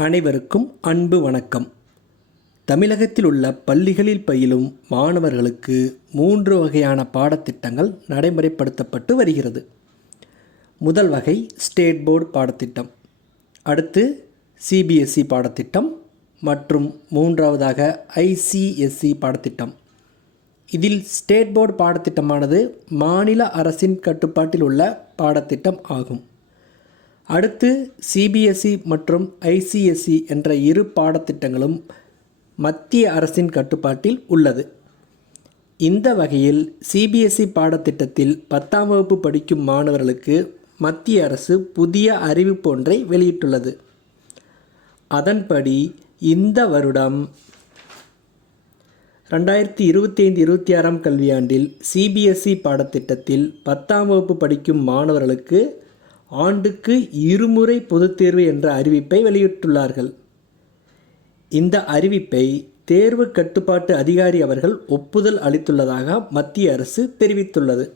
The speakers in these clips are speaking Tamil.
அனைவருக்கும் அன்பு வணக்கம். தமிழகத்தில் உள்ள பள்ளிகளில் பயிலும் மாணவர்களுக்கு மூன்று வகையான பாடத்திட்டங்கள் நடைமுறைப்படுத்தப்பட்டு வருகிறது. முதல் வகை ஸ்டேட் போர்டு பாடத்திட்டம். அடுத்து சிபிஎஸ்இ பாடத்திட்டம் மற்றும் மூன்றாவதாக ஐசிஎஸ்இ பாடத்திட்டம். இதில் ஸ்டேட் போர்டு பாடத்திட்டமானது மாநில அரசின் கட்டுப்பாட்டில் உள்ள பாடத்திட்டம் ஆகும். அடுத்து சிபிஎஸ்இ மற்றும் ஐசிஎஸ்இ என்ற இரு பாடத்திட்டங்களும் மத்திய அரசின் கட்டுப்பாட்டில் உள்ளது. இந்த வகையில் சிபிஎஸ்இ பாடத்திட்டத்தில் பத்தாம் வகுப்பு படிக்கும் மாணவர்களுக்கு மத்திய அரசு புதிய அறிவிப்பு ஒன்றை வெளியிட்டுள்ளது. அதன்படி இந்த வருடம் ரெண்டாயிரத்தி இருபத்தி ஐந்து இருபத்தி ஆறாம் கல்வியாண்டில் சிபிஎஸ்இ பாடத்திட்டத்தில் பத்தாம் வகுப்பு படிக்கும் மாணவர்களுக்கு ஆண்டுக்கு இருமுறை பொதுத் தேர்வு என்ற அறிவிப்பை வெளியிட்டுள்ளார்கள். இந்த அறிவிப்பை தேர்வு கட்டுப்பாட்டு அதிகாரி அவர்கள் ஒப்புதல் அளித்துள்ளதாக மத்திய அரசு தெரிவித்துள்ளது.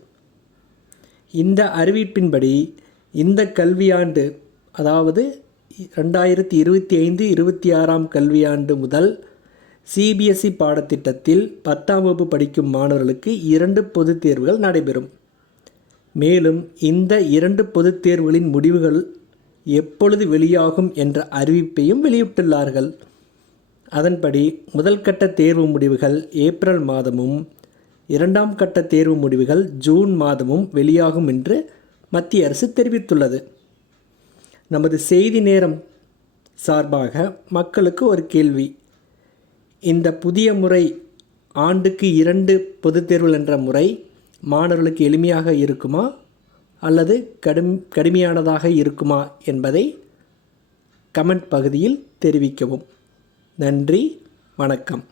இந்த அறிவிப்பின்படி இந்த கல்வியாண்டு அதாவது ரெண்டாயிரத்தி இருபத்தி ஐந்து இருபத்தி ஆறாம் கல்வியாண்டு முதல் சிபிஎஸ்இ பாடத்திட்டத்தில் பத்தாம் வகுப்பு படிக்கும் மாணவர்களுக்கு இரண்டு பொதுத் தேர்வுகள் நடைபெறும். மேலும் இந்த இரண்டு பொதுத் தேர்வுகளின் முடிவுகள் எப்பொழுது வெளியாகும் என்ற அறிவிப்பையும் வெளியிட்டுள்ளார்கள். அதன்படி முதல் கட்ட தேர்வு முடிவுகள் ஏப்ரல் மாதமும் இரண்டாம் கட்ட தேர்வு முடிவுகள் ஜூன் மாதமும் வெளியாகும் என்று மத்திய அரசு தெரிவித்துள்ளது. நமது செய்தி நேரம் சார்பாக மக்களுக்கு ஒரு கேள்வி. இந்த புதிய முறை ஆண்டுக்கு இரண்டு பொதுத் தேர்வுகள் என்ற முறை மாணவர்களுக்கு எளிமையாக இருக்குமா? அல்லது கடும் கடுமையானதாக இருக்குமா என்பதை கமெண்ட் பகுதியில் தெரிவிக்கவும். நன்றி வணக்கம்.